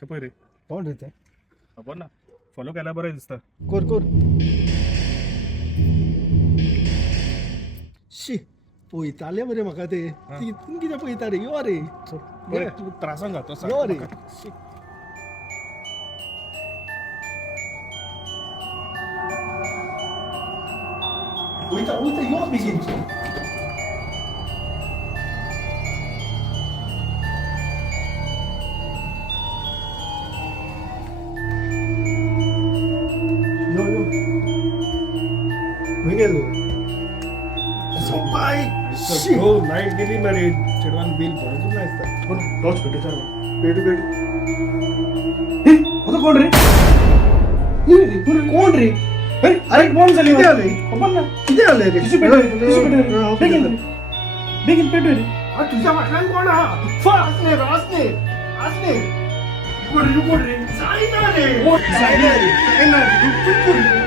का पहिले कोण रे ते आपण ना फॉलो केला बरं दिसतं. कोर कोर शी पळयताले मरे म्हाका ते तितून कितें पळयता रे यो रे बरं तू त्रासान जातो यो रे शी. वयता वयता यो बेगीन यो यो खंय गेलो सोपाय शी हो लाईट गेली मरे चिडवान बिल भरून नाही असतं पण टॉर्च भेटू चालू पेट आता कोण रे कोण रे अरे बॉम्ब झाली किती आले? आपण ना किती आले रे किती पेटवले? बेगीन पेटू रे तुझ्या वाटल्यान कोण हा असणे असणे असणे कोण रे जायना रे जायना रे. जायना रे